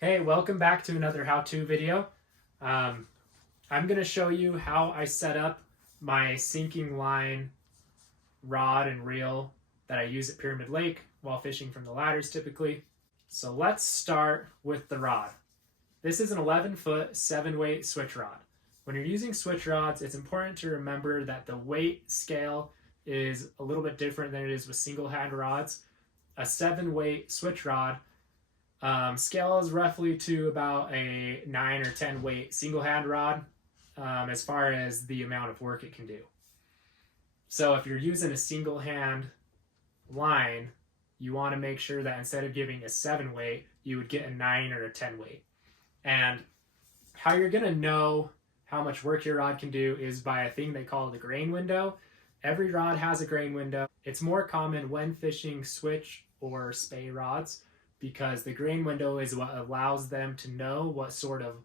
Hey, welcome back to another how-to video. I'm going to show you how I set up my sinking line rod and reel that I use at Pyramid Lake while fishing from the ladders typically. So let's start with the rod. This is an 11-foot 7-weight switch rod. When you're using switch rods, it's important to remember that the weight scale is a little bit different than it is with single hand rods. A 7-weight switch rod scales roughly to about a 9 or 10 weight single hand rod as far as the amount of work it can do. So if you're using a single hand line, you want to make sure that instead of giving a 7 weight, you would get a 9 or a 10 weight. And how you're going to know how much work your rod can do is by a thing they call the grain window. Every rod has a grain window. It's more common when fishing switch or spey rods, because the grain window is what allows them to know what sort of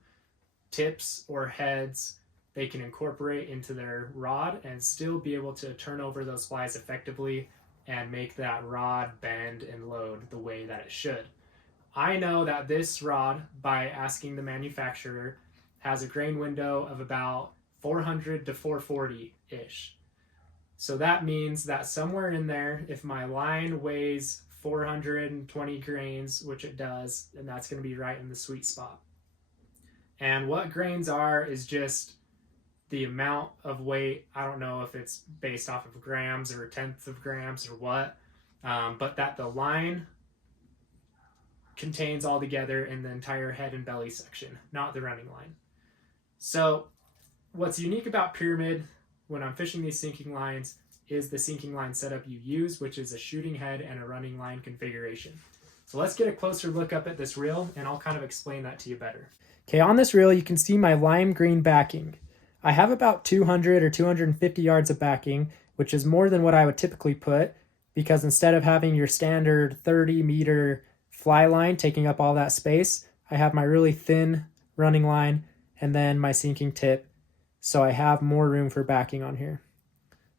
tips or heads they can incorporate into their rod and still be able to turn over those flies effectively and make that rod bend and load the way that it should. I know that this rod, by asking the manufacturer, has a grain window of about 400 to 440-ish. So that means that somewhere in there, if my line weighs 420 grains, which it does, and that's going to be right in the sweet spot. And what grains are is just the amount of weight. I don't know if it's based off of grams or tenths of grams or what, but that the line contains all together in the entire head and belly section, not the running line. So what's unique about Pyramid when I'm fishing these sinking lines is the sinking line setup you use, which is a shooting head and a running line configuration. So let's get a closer look up at this reel and I'll kind of explain that to you better. Okay, on this reel you can see my lime green backing. I have about 200 or 250 yards of backing, which is more than what I would typically put, because instead of having your standard 30-meter fly line taking up all that space, I have my really thin running line and then my sinking tip, so I have more room for backing on here.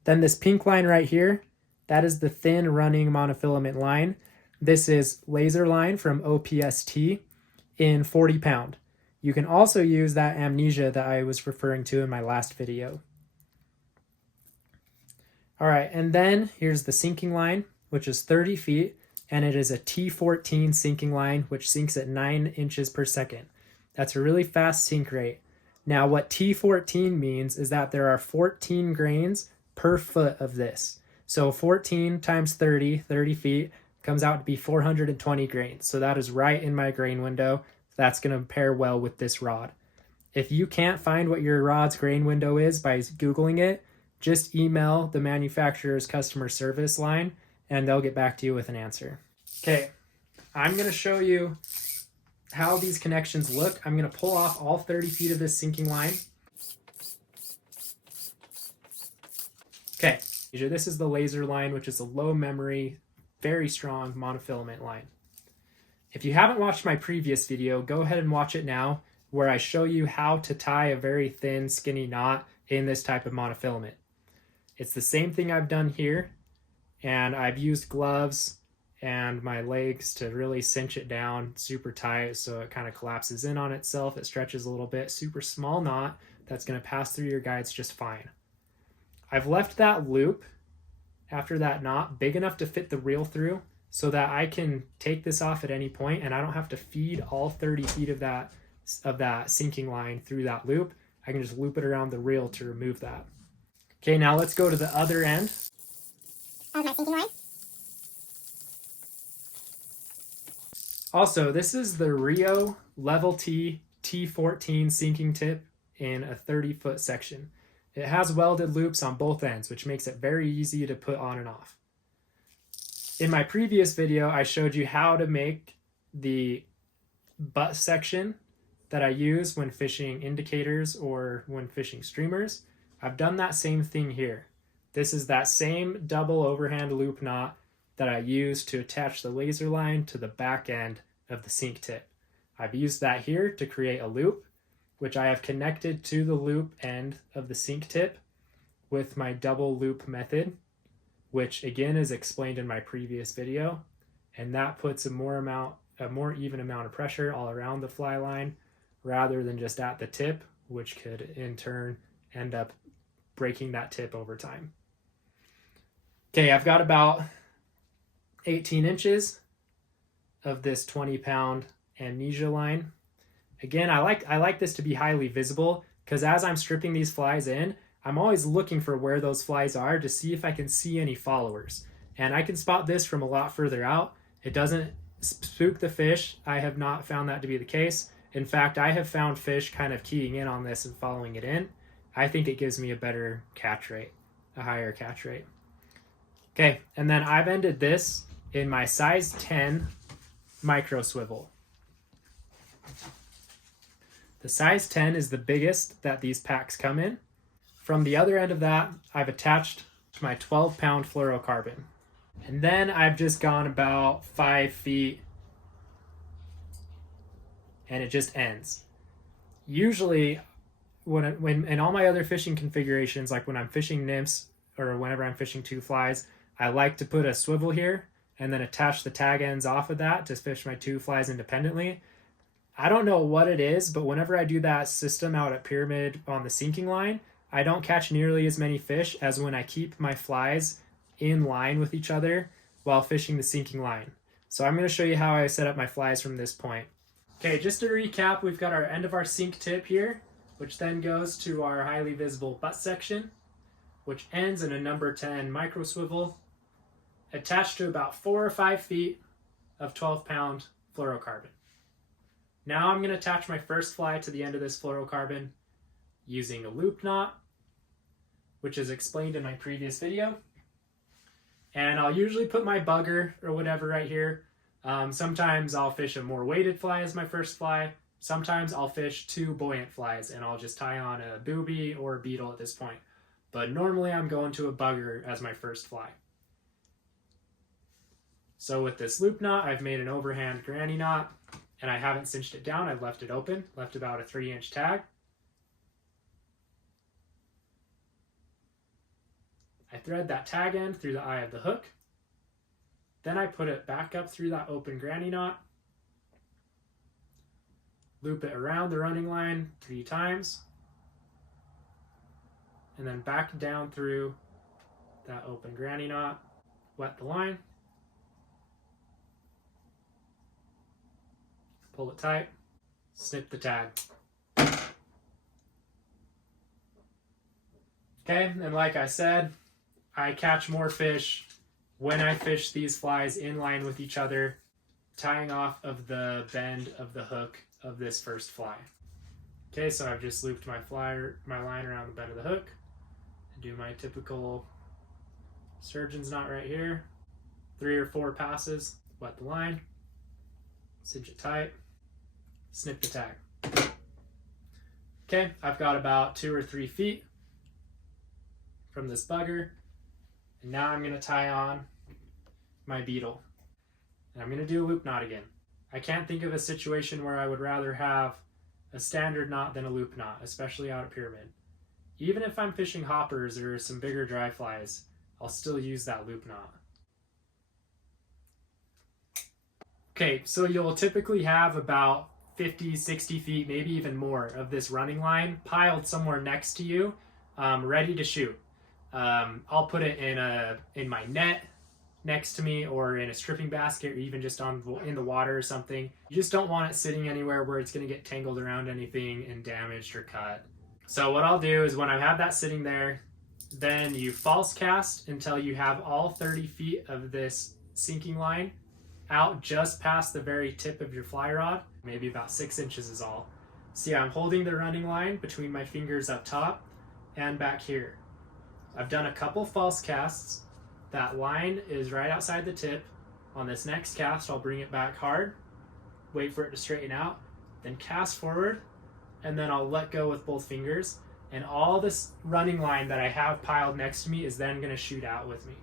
Then this pink line right here, that is the thin running monofilament line. This is Lazar line from OPST in 40 pound. You can also use that Amnesia that I was referring to in my last video. All right, and then here's the sinking line, which is 30 feet, and it is a T14 sinking line, which sinks at 9 inches per second. That's a really fast sink rate. Now, what T14 means is that there are 14 grains per foot of this. So 14 times 30 feet, comes out to be 420 grains. So that is right in my grain window. That's going to pair well with this rod. If you can't find what your rod's grain window is by Googling it, just email the manufacturer's customer service line and they'll get back to you with an answer. Okay, I'm going to show you how these connections look. I'm going to pull off all 30 feet of this sinking line. Okay, this is the Lazar line, which is a low memory, very strong monofilament line. If you haven't watched my previous video, go ahead and watch it now, where I show you how to tie a very thin, skinny knot in this type of monofilament. It's the same thing I've done here, and I've used gloves and my legs to really cinch it down super tight so it kind of collapses in on itself. It stretches a little bit, super small knot that's going to pass through your guides just fine. I've left that loop after that knot big enough to fit the reel through so that I can take this off at any point and I don't have to feed all 30 feet of that sinking line through that loop. I can just loop it around the reel to remove that. Okay, now let's go to the other end. Of my sinking line. Also, this is the Rio Level T T14 sinking tip in a 30-foot section. It has welded loops on both ends, which makes it very easy to put on and off. In my previous video, I showed you how to make the butt section that I use when fishing indicators or when fishing streamers. I've done that same thing here. This is that same double overhand loop knot that I use to attach the Lazar line to the back end of the sink tip. I've used that here to create a loop, which I have connected to the loop end of the sink tip with my double loop method, which again is explained in my previous video, and that puts a more amount a more even amount of pressure all around the fly line rather than just at the tip, which could in turn end up breaking that tip over time. Okay, I've got about 18 inches of this 20-pound Amnesia line. Again, I like this to be highly visible because as I'm stripping these flies in, I'm always looking for where those flies are to see if I can see any followers. And I can spot this from a lot further out. It doesn't spook the fish. I have not found that to be the case. In fact, I have found fish kind of keying in on this and following it in. I think it gives me a better catch rate, a higher catch rate. Okay, and then I've ended this in my size 10 micro swivel. The size 10 is the biggest that these packs come in. From the other end of that, I've attached my 12-pound fluorocarbon. And then I've just gone about 5 feet and it just ends. Usually, when in all my other fishing configurations, like when I'm fishing nymphs or whenever I'm fishing two flies, I like to put a swivel here and then attach the tag ends off of that to fish my two flies independently. I don't know what it is, but whenever I do that system out at Pyramid on the sinking line, I don't catch nearly as many fish as when I keep my flies in line with each other while fishing the sinking line. So I'm going to show you how I set up my flies from this point. Okay, just to recap, we've got our end of our sink tip here, which then goes to our highly visible butt section, which ends in a number 10 micro swivel attached to about 4 or 5 feet of 12-pound fluorocarbon. Now I'm going to attach my first fly to the end of this fluorocarbon using a loop knot, which is explained in my previous video. And I'll usually put my bugger or whatever right here. Sometimes I'll fish a more weighted fly as my first fly. Sometimes I'll fish 2 buoyant flies and I'll just tie on a booby or a beetle at this point. But normally I'm going to a bugger as my first fly. So with this loop knot, I've made an overhand granny knot and I haven't cinched it down. I've left it open, left about a 3-inch tag. I thread that tag end through the eye of the hook. Then I put it back up through that open granny knot. Loop it around the running line 3 times. And then back down through that open granny knot. Wet the line. Pull it tight. Snip the tag. Okay, and like I said, I catch more fish when I fish these flies in line with each other, tying off of the bend of the hook of this first fly. Okay, so I've just looped my line around the bend of the hook. I do my typical surgeon's knot right here. 3 or 4 passes, wet the line, cinch it tight, snip the tag. Okay, I've got about 2 or 3 feet from this bugger. And now I'm going to tie on my beetle. And I'm going to do a loop knot again. I can't think of a situation where I would rather have a standard knot than a loop knot, especially out at Pyramid. Even if I'm fishing hoppers or some bigger dry flies, I'll still use that loop knot. Okay, so you'll typically have about 50, 60 feet, maybe even more of this running line piled somewhere next to you, ready to shoot. I'll put it in my net next to me or in a stripping basket or even just in the water or something. You just don't want it sitting anywhere where it's going to get tangled around anything and damaged or cut. So what I'll do is when I have that sitting there, then you false cast until you have all 30 feet of this sinking line out just past the very tip of your fly rod. Maybe about 6 inches is all. See, I'm holding the running line between my fingers up top and back here. I've done a couple false casts. That line is right outside the tip. On this next cast, I'll bring it back hard, wait for it to straighten out, then cast forward, and then I'll let go with both fingers. And all this running line that I have piled next to me is then going to shoot out with me.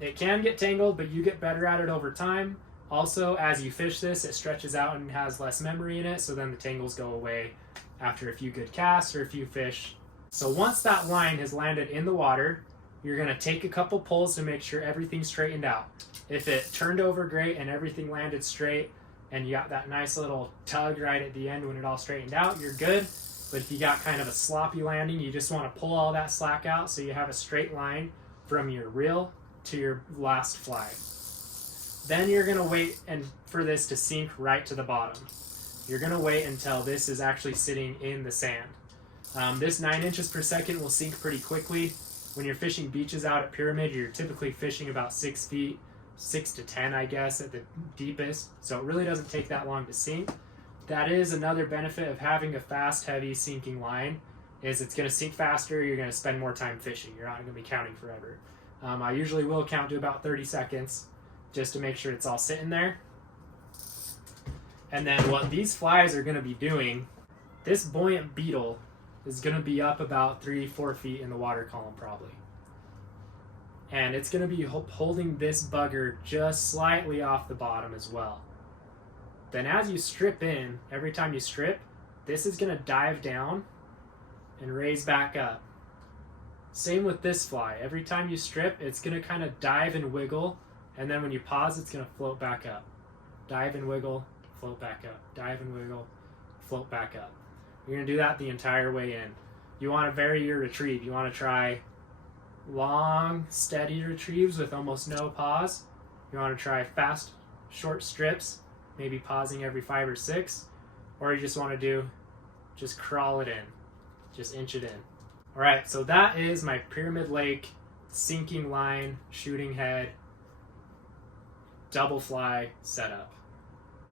It can get tangled, but you get better at it over time. Also, as you fish this, it stretches out and has less memory in it, so then the tangles go away after a few good casts or a few fish. So once that line has landed in the water, you're going to take a couple pulls to make sure everything's straightened out. If it turned over great and everything landed straight, and you got that nice little tug right at the end when it all straightened out, you're good. But if you got kind of a sloppy landing, you just want to pull all that slack out so you have a straight line from your reel to your last fly. Then you're going to wait for this to sink right to the bottom. You're going to wait until this is actually sitting in the sand. This 9 inches per second will sink pretty quickly. When you're fishing beaches out at Pyramid, you're typically fishing about 6 feet, 6 to 10, I guess, at the deepest. So it really doesn't take that long to sink. That is another benefit of having a fast, heavy sinking line, is it's going to sink faster. You're going to spend more time fishing. You're not going to be counting forever. I usually will count to about 30 seconds just to make sure it's all sitting there. And then what these flies are going to be doing, this buoyant beetle is going to be up about 3-4 feet in the water column probably. And it's going to be holding this bugger just slightly off the bottom as well. Then as you strip in, every time you strip, this is going to dive down and raise back up. Same with this fly. Every time you strip, it's going to kind of dive and wiggle, and then when you pause, it's going to float back up. Dive and wiggle, float back up. Dive and wiggle, float back up. You're going to do that the entire way in. You want to vary your retrieve. You want to try long, steady retrieves with almost no pause. You want to try fast, short strips, maybe pausing every 5 or 6, or you just want to do, just crawl it in, just inch it in. All right, so that is my Pyramid Lake sinking line, shooting head, double fly setup.